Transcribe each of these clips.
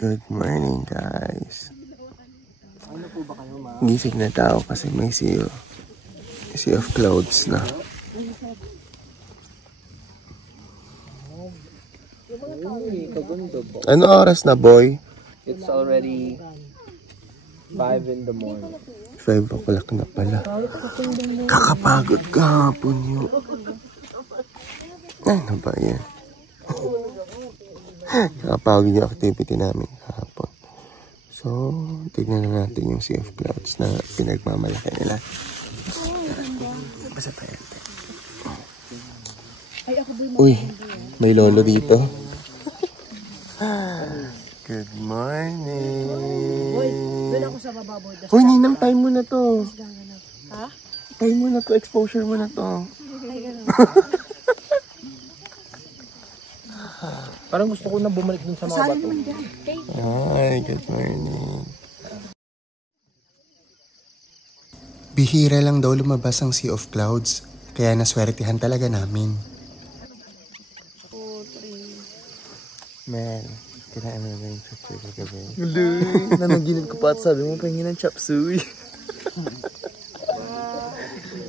Good morning, guys. Gising na tao kasi may sea of clouds na. Ano oras na, boy? It's already 5 in the morning. 5 o'clock na pala. Kakapagod kahapon yun. Ano ba yan? Kakapagod yung activity namin kahapon. So, tignan na natin yung sea of clouds na pinagmamalaki nila. Basta pa yan. Uy, may lolo dito. Good morning. Uy, ninang, pay mo na to. Ha? Pay mo na to, exposure mo na to. Parang gusto ko na bumalik dun sa mga bato. Hi, good morning. Bihira lang daw lumabas ang sea of clouds, kaya naswertihan talaga namin. 2, 3. Man, kinain mo na yung picture ko gabi. Hindi, nanaginip ko pa at sabi mo pahingin ng chop suey.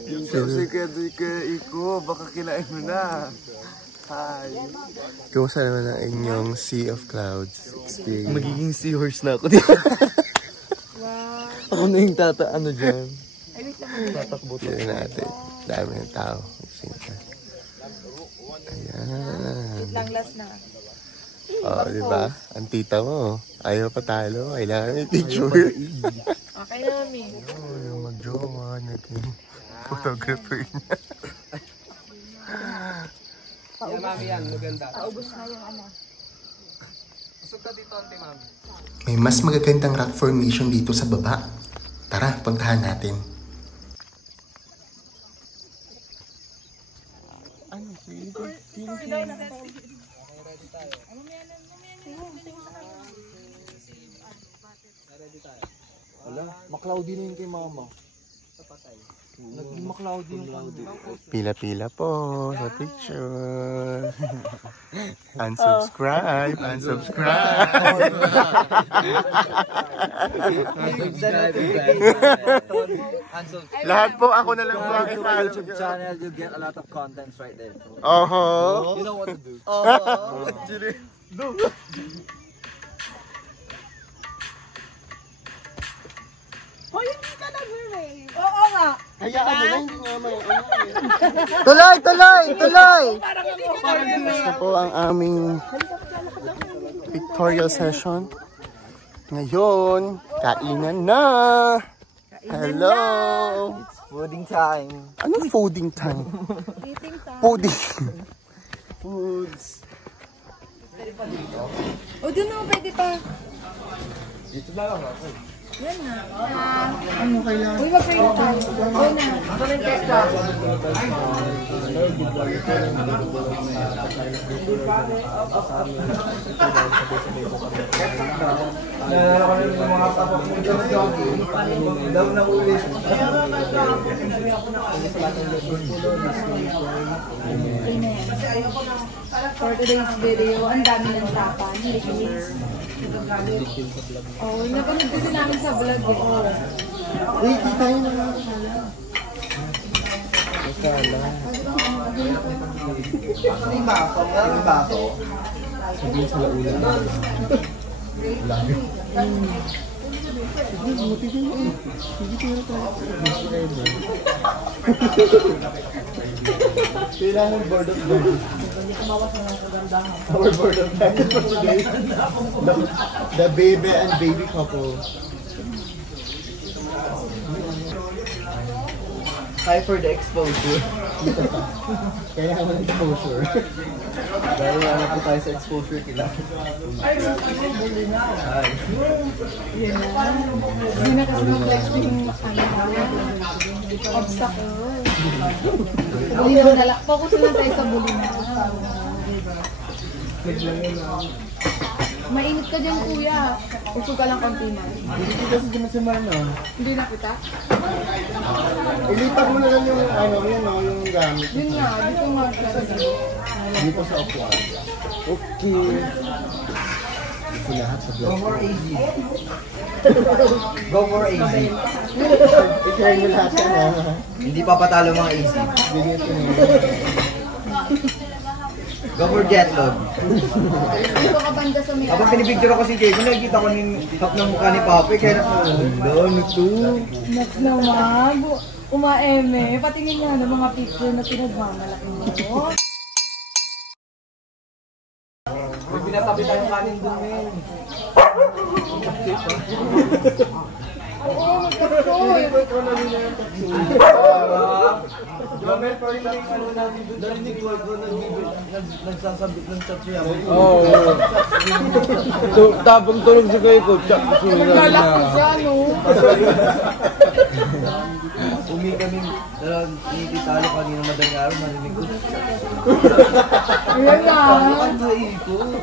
Yung chop suey kaya doon ka iko, baka kinain mo na. Hi. Kumusta naman ang inyong sea of clouds experience? Magiging seahorse na ako dito. Wow. Ako na yung ano dyan. Ay, wait lang. Tatakbo to. Tignan natin. Dami ng tao. Ayan. Wait lang, last na. Oh, di ba? Ang tita mo. Ayaw pa talo. Kailangan may picture. Okay na, mami. Oh, yung mag-jowa natin. Photographer niya. Yan, mami, yan. Maganda. Paubos na yung ano. Usog ka dito, ante, mami. May mas magagandang rock formation dito sa baba. Tara, puntahan natin. Ano? Wala, maklaudy na yun kay mama. Naging maklaudy yung cloudy. Pila-pila po sa picture. Unsubscribe, unsubscribe. Lahat po, ako na lang po ang i-follow. YouTube channel, you get a lot of contents right there. Oho. You know what to do. Hoy, hindi ka nag-rave. Oo nga. Hayaan mo na, hindi nga Tuloy, tuloy, tuloy! Gusto po ang aming pictorial session. Ngayon, kainan na! Hello! Fooding time. Anong fooding time? Eating time. Fooding. Foods. O, dun na, pwede pa. Dito na lang ako. Yan na. Ano kailangan? Uy, mag-pray na tayo. O na. Ito na yung testa. Naalala ko rin yung mga tapak mo dyan jogging. Daw na ulit. For today's video, ang dami ng tapan. Oh, napanood kasi namin sa vlog eh. Uy, di tayo na nga. May baso. May baso. Sabihin sa laulan. Lagi. Kailangan board of guidance. Our board of guidance for today. The baby and baby couple. Hi for the exposure. Kailangan ng exposure. Dahil ano po tayo sa exposure kila. Hi. Hindi na kasi mag-flexing obstacle. Buli na nala. Focus lang tayo sa buli na. Mainit ka dyan, kuya. Usog ka lang konti na. Hindi kita sa Jimasiman, no? Hindi na kita? Ilipat mo na lang yung ano, yung gamit. Yun nga, dito nga. Dito sa upuan. Okay. Si lahat sa Go vlog. for AZ. Go for AZ. I-try mo lahat yan ha. Hindi pa patalo mga AZ. Bigyan ko niyo. Go for Jetlog. Dito ka banda sa may Habang pinipicture ako si Kevin, nakikita ko yung top ng mukha ni Papi. Kaya ano to? Next naman. Uma-eme. Patingin nga ng mga picture na pinagmamalaki mo. May pinatabi tayong kanin doon, men. Oo, magkaksoy. Jomel, pa rin lang ano natin doon. Narinig ko ako nagsasabit ng chat siya. Oo. Tapang tulog si Kuya ko. Tsak, Naglalaki siya, no? Umi kami, tinitalo kanina madaling araw, narinig ko. Ayan na.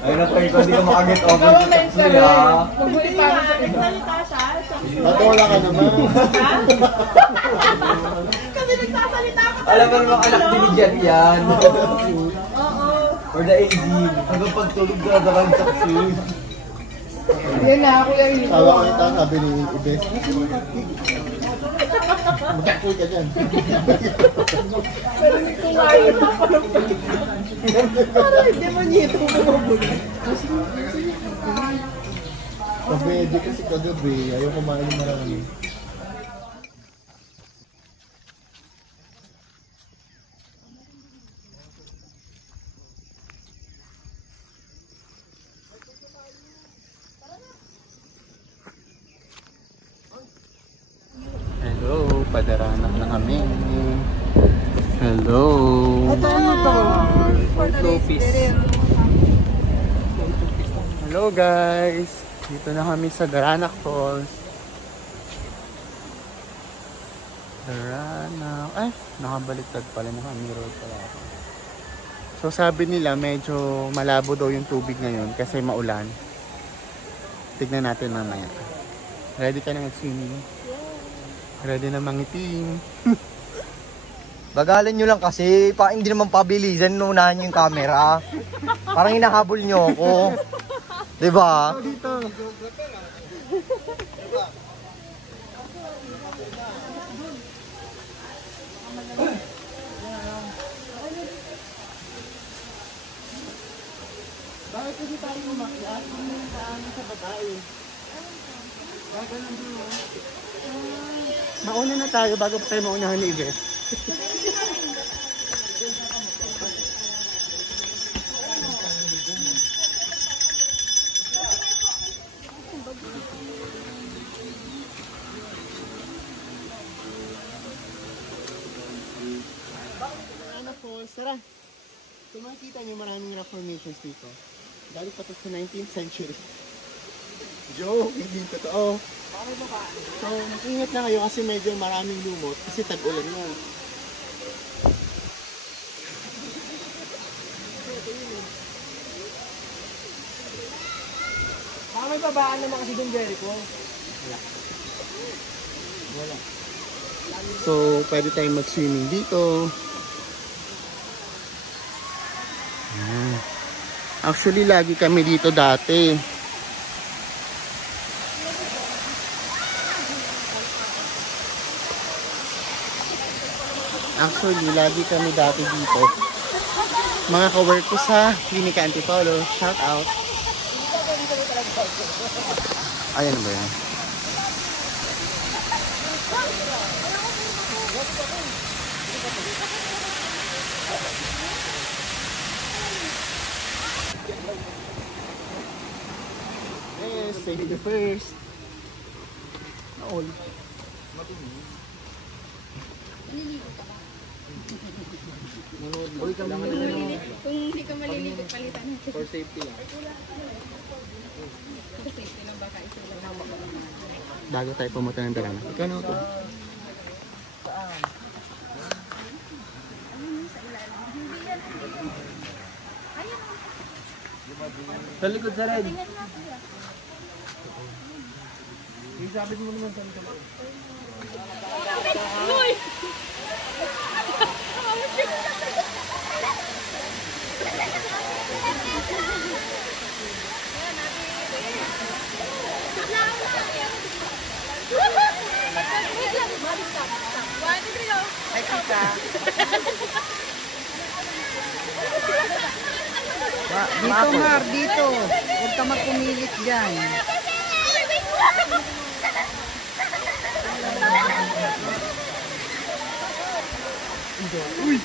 Ayun na pa ikaw, hindi ka makaget over Ikaw sa ang chat mention siya. eh. Magbuli pa rin sa iba. Ba't wala ka naman? Kasi nagsasalita ka. Alam mo naman anak din ni Jet yan. Or the AZ. Hanggang pagtulog ka na kang saksi. Ayan na, Kuya Ito. Tawa ko ito, sabi ni Ibes. Magkakuy ka dyan. Pero hindi ko ngayon na pala. Parang hindi man nito kumabuli. Pwede kasi kagabi, ayaw kumain ng marami. Hello, padaranak na kami. Hello. Hello guys. Dito na kami sa Daranac Falls. Daranac. Ay, nakabaliktad pala. Naka-mirror pala ako. So sabi nila medyo malabo daw yung tubig ngayon kasi maulan. Tignan natin mamaya. Ready ka na mag-swimming? Ready na mangiting? Bagalan nyo lang kasi, hindi naman pabilisan, nunahan nyo yung camera. Parang hinahabol nyo ako. Diba? Dito. Bakit hindi tayo umakyat? Ano yung paano sa babae? Mauna na tayo bago pa tayo maunahan ni Ives. Falls, tara. Kung makikita niyo maraming rock formations dito. Dahil pa to sa 19th century. Joke, hindi totoo. So, mag-ingat na kayo kasi medyo maraming lumot kasi tag-ulan na. Baka may babaan naman kasi doon, Jericho. Wala. So, pwede tayong mag-swimming dito. Actually, lagi kami dito dati. Actually, lagi kami dati dito. Mga ka-work ko sa Klinika Antipolo. Shout out. Ayan ba yan? Yes, safety first. All. Kung hindi ka malilipat, palitan natin. For safety lang. For safety lang baka ito lang. Bago tayo pumunta ng Daranac. Ikaw na ito. Sa likod sa red. Isabit mo naman sa likod. Uy! Ay, tita. Dito, Mar, dito. Huwag ka magpumilit dyan. Uy!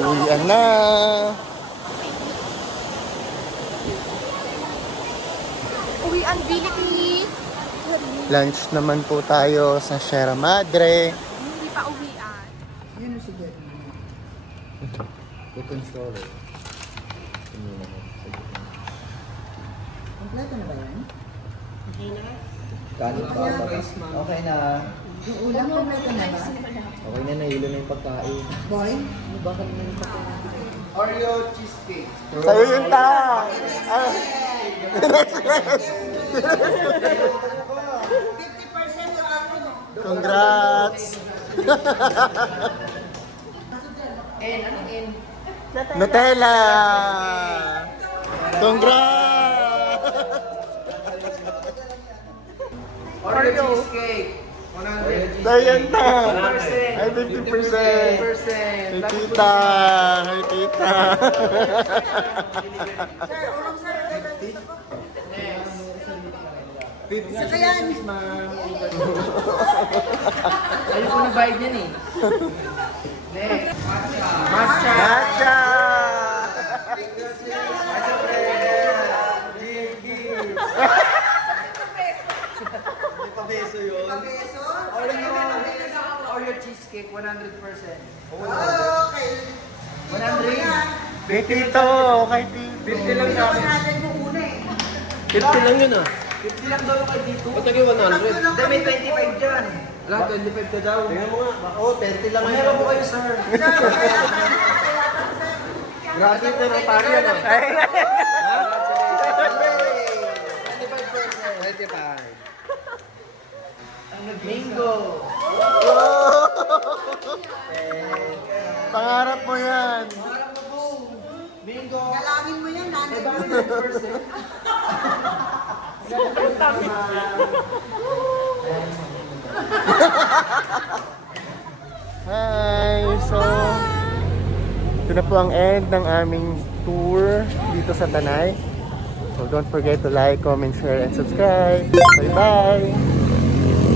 Uwian na. Uwian, Billy. Lunch naman po tayo sa Sierra Madre. Hindi pa uwian. Yun ang sige. Ito. I-controller. Kompleto na ba yan? Kanin pa ba? Okay na. Yung ulam, kompleto na ba? Okay na, nahilo na yung pagkain. Boy, ano ba ka naman yung pagkain? Oreo cheesecake. Sa'yo yun ta! Ah. 50% yung ako, no? Congrats! Anong N? Nutella! Congrats! Oreo cheesecake. 100. Sa'yo yun ta! 50%. Ay, 50%! 50%. Ay, tita! Ay, tita! Isa kaya yan. Ayaw ko na bayad yan eh. Next. Matcha. Matcha! Matcha bread. Give. May pabeso yun. Peso? Oreo cheesecake 100%. Okay. 100. Kay tito! Kay tito! 50 lang namin. Natin mo una eh. 50 lang yun ah. 50 lang daw kayo dito. Ba't naging 100? Hindi, may 25 dyan. Wala, 25 ka daw. Tingnan mo nga. Oo, 30 lang. Meron po kayo, sir. Grabe ito ng pari yan ah. 25%. Bingo. Pangarap mo yan! Bingo. Galangin mo yan, nanay mo. 100%. Hi! So, ito na po ang end ng aming tour dito sa Tanay. So, don't forget to like, comment, share, and subscribe. Bye-bye!